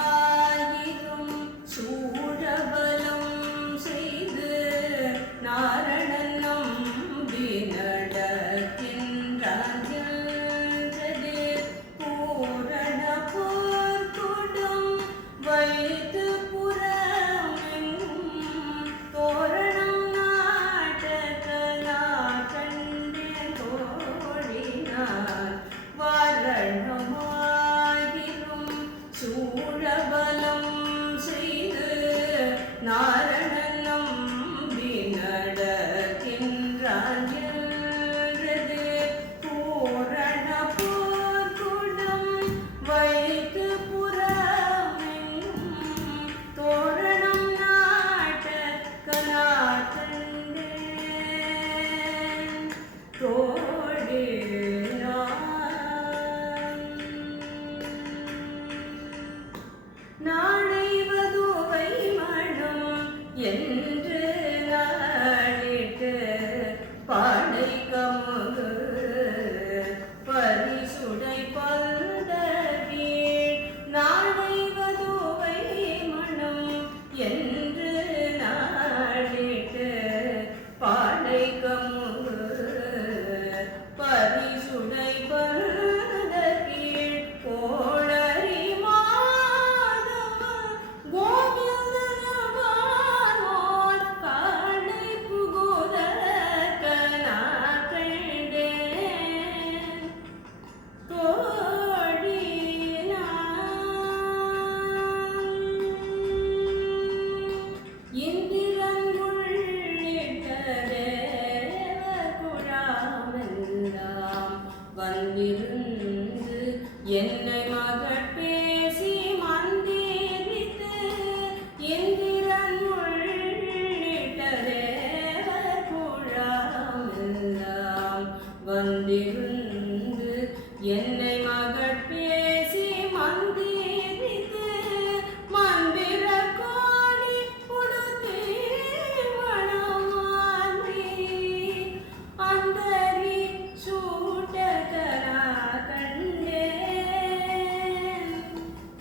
வரணமாயிரும் சூழபலம் செய்து நாரணன் நம்பி நடக்கின்றான்றது பூரண போர்க்குடம் வைத்து புறமெங்கும் தோரணம் நாட்டகலா கண்டேன் தோழினார் வரணமா சூழபலம் செய்து நாரணன் நம்பி நடக்கின்றான் என்றது பூரண போர்க்குடம் வைத்து புறமெங்கும் தோரணம் நாட்ட கலா கண்டேன் தோழி நாளைவதுவை மனம் என்று நாளிட்டு பாடை கமுகு பரிசுடை பல்தவீழ் நாளைவதுவை மனம் என்று நாளிட்டு பாடை கமுகு பரிசுடை பல்தவீழ் கோளரி வந்திருந்து என்னை மகள் பேசி மந்திரித்து இந்திரன் உள்ளிட்ட தேவர் குழாமெல்லாம் வந்திருந்து என்னை மகள் பேசி மந்திரித்து மந்திர கோடி உடுத்தி மணமாந்தி அந்தரி சூட்டகரா கண்டேன்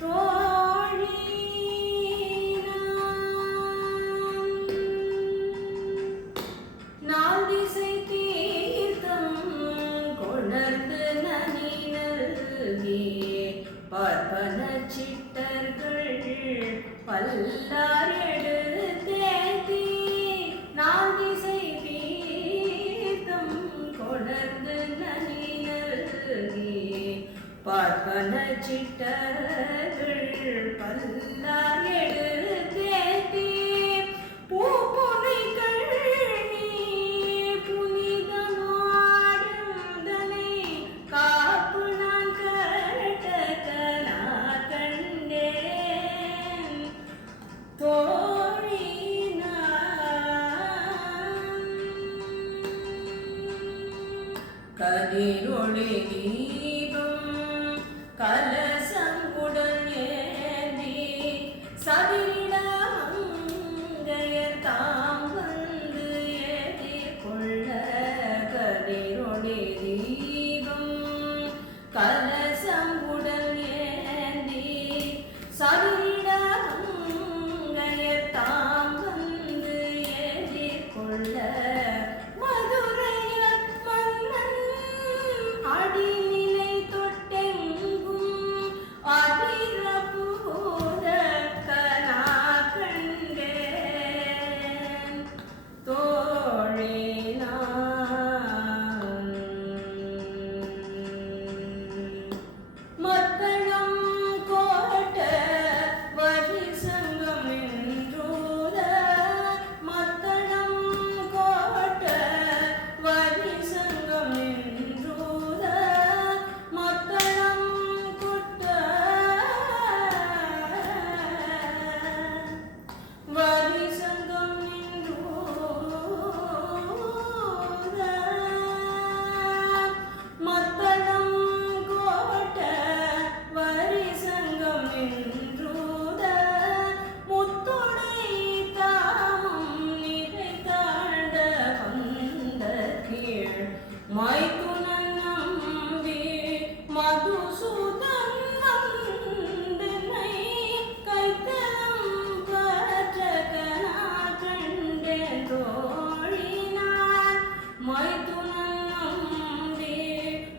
தோழி நாள் திசை தீர்த்தம் கொணர்ந்து நனி நல்கி பார்ப்பன சிட்டர்கள் பல்லார் எடுத்தேத்தி நாள் திசை தீர்த்தம் கொணர்ந்து நனி நல்கி பார்ப்பன சிட்டர்கள் பல்லார் எடுத்தேத்தி பூப்புனை கண்ணி புனிதமாடுதனை காப்பு நான் கரட்டகலா கண்டேன் தோழினான் கதிரொளி தீபம் கலசங்குடன் ஏந்தி சதிரிடமங்கையர் தாம் வந்து ஏதிக்கொள்ள கதிரொளி தீபம் கலசங்குடன் ஏந்தி சதிரிடமங்கையர் தாம் வந்து ஏதிக்கொள்ள மதுரைய மன்னன் அடிநிலை தொட்டெங்கும் அதிரபூத கலா கண்டேன் தோழினான் மதுசூதன் வந்தனை கைத்தலம் பற்ற கனா கண்டேன் தோழினான் மைத்துனன் நம்பி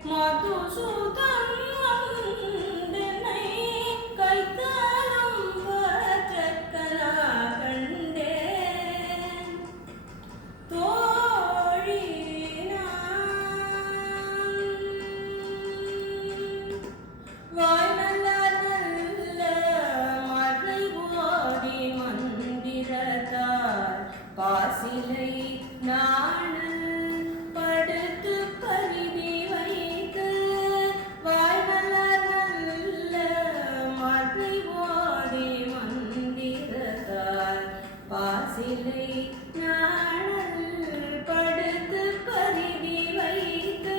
மதுசூதன் வந்தனை கைத்தலம் பற்ற கனா கண்டேன் வாய்மலர் நல்ல மழை ஓடி மந்திரத்தார் பாசிலை நாணல் படுத்து பரிதி வைத்து வாய்மலர் நல்ல மழை ஓடி மந்திரத்தார் பாசிலை நாணல் படுத்து பரிதி வைத்து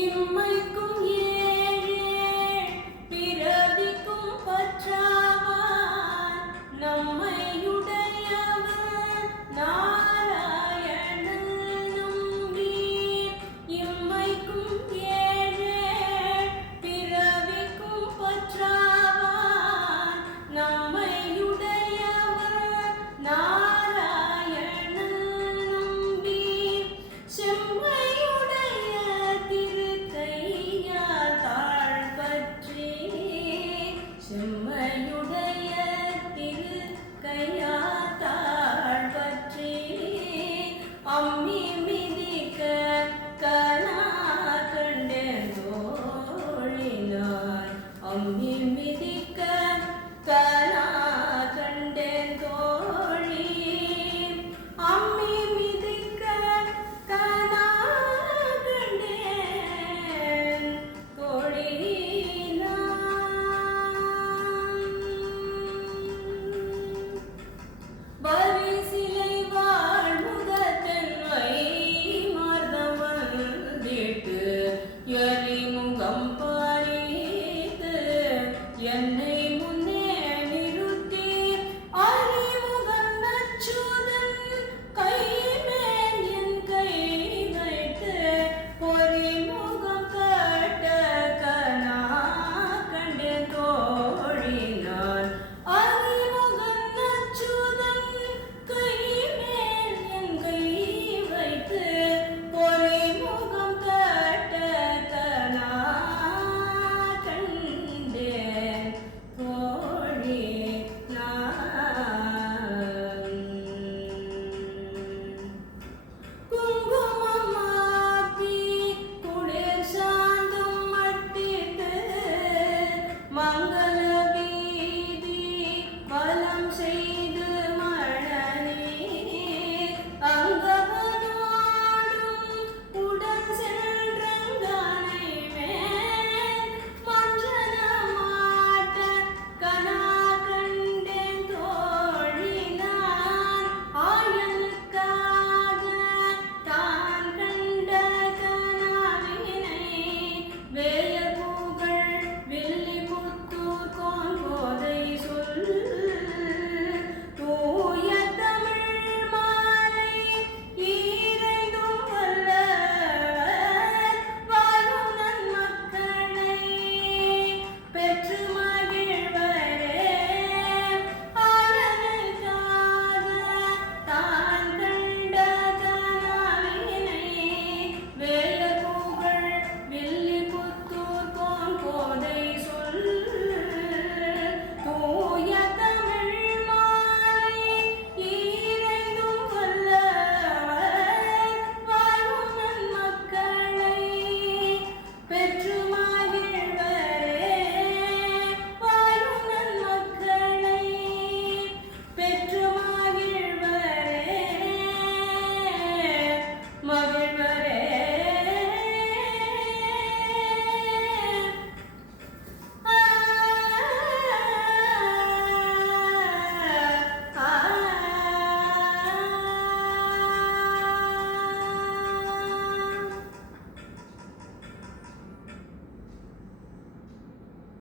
இம்மைக்கும் ஏழே பிறவிக்கும் பற்றாவான் நம்மையுடையவன் நாராயணன் நம்பி இம்மைக்கும் ஏழே பிறவிக்கும் பற்றாவான் நம்மையுடையவன் நாராயணன் நம்பி செம்மையுடைய செம்மையுடைய திரு கையாத்தாள் பற்றி அம்மி